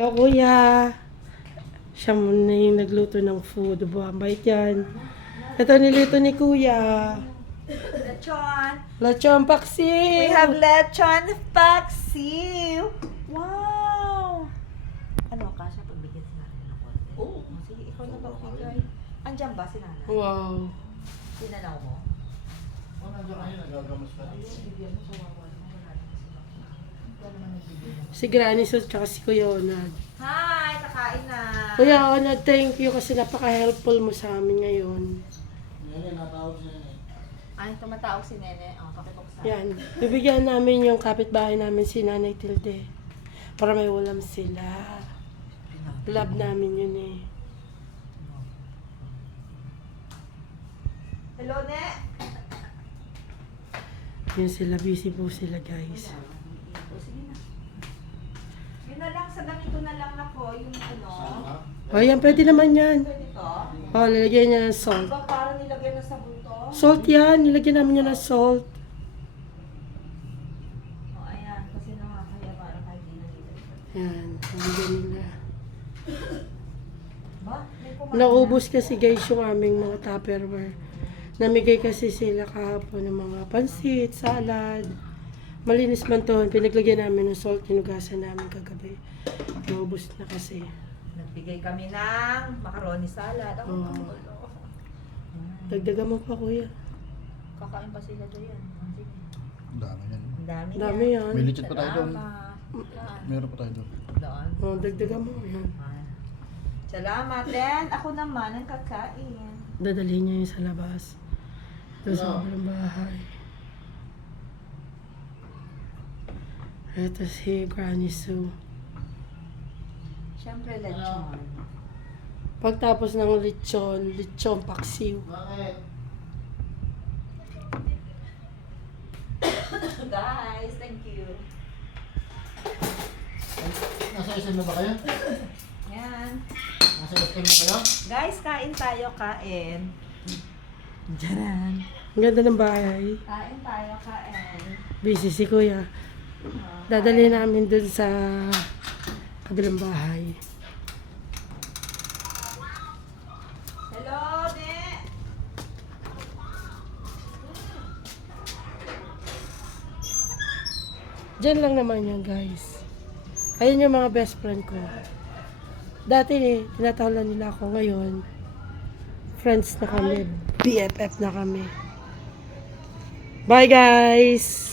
Hello, kuya. Siya muna yung nagluto ng food. Bait yan. Ito niluto ni kuya. Lechon. Lechon paksiw. We have lechon paksiw. Wow! Ano, kasha pagbigyan si nanay ng konti? Oo. Sige, ikaw na pagbigay. Andiyan ba si nanay? Wow. Sinanaw mo? Oh, nandiyan kayo, nagagamas pa rin. Bigyan mo sa wawan. Wala naman sila. Wala naman nagbibigyan mo. Si Granny Sus tsaka si Kuya Onad. Hi! Kakain na! Kuya Onad, thank you kasi napaka-helpful mo sa amin ngayon. Nene, natawag siya nene. Ay, tumatawag si Nene. Oh, pakipuksa. Yan. Bibigyan namin yung kapitbahay namin si Nanay Tilde. Para may ulam sila. Love namin yun eh. Hello, Ne! Yun sila, busy po sila guys. Sige na. Yun na lang, sa ganito na lang ako, yung ano. Sama? O yan, pwede naman yan. Pwede to? O, lalagyan niya ng salt. Diba parang nilagyan na sabon to? Salt yan, nilagyan namin niya ng salt. Oh, ayan. Kasi nakakaya parang kahit di nalilagyan. Yan, nilagyan nila. Ba? May kumain Naubos kasi guys yung aming mga tupperware. Namigay kasi sila kahapon ng mga pansit, salad. Malinis man to, pinaglagyan namin ng salt, tinugasan namin kagabi. Naubos na kasi. Nagbigay kami ng macaroni salad. Ako, Oo. Dagdagan mo pa kuya. Kakain pa sila doon. Sige. Ang dami yan. Ang dami Dami yan. May lechon pa tayo doon. Saan? Meron pa tayo doon. Doon. O, dagdagan mo. Yan. Salamat. Then, ako naman ang kakain. Dadalhin niya yung sa labas. Doon sa kabilang bahay. Ito si Granny Sue. Siyempre, lechon. Pagtapos ng lechon paksiw. Bakit? Guys, thank you. Nasa SM na ba kayo? Yan. Nasa SM na kayo? Guys, kain tayo, kain. Diyan. Ang ganda ng bahay. Kain tayo, kain. Busy si kuya. Dadalhin namin dun sa kabilang bahay. Hello, Ne! Diyan lang naman yan guys. Ayun yung mga best friend ko. Dati tinatawalan nila ako, ngayon friends na kami. BFF na kami. Bye guys!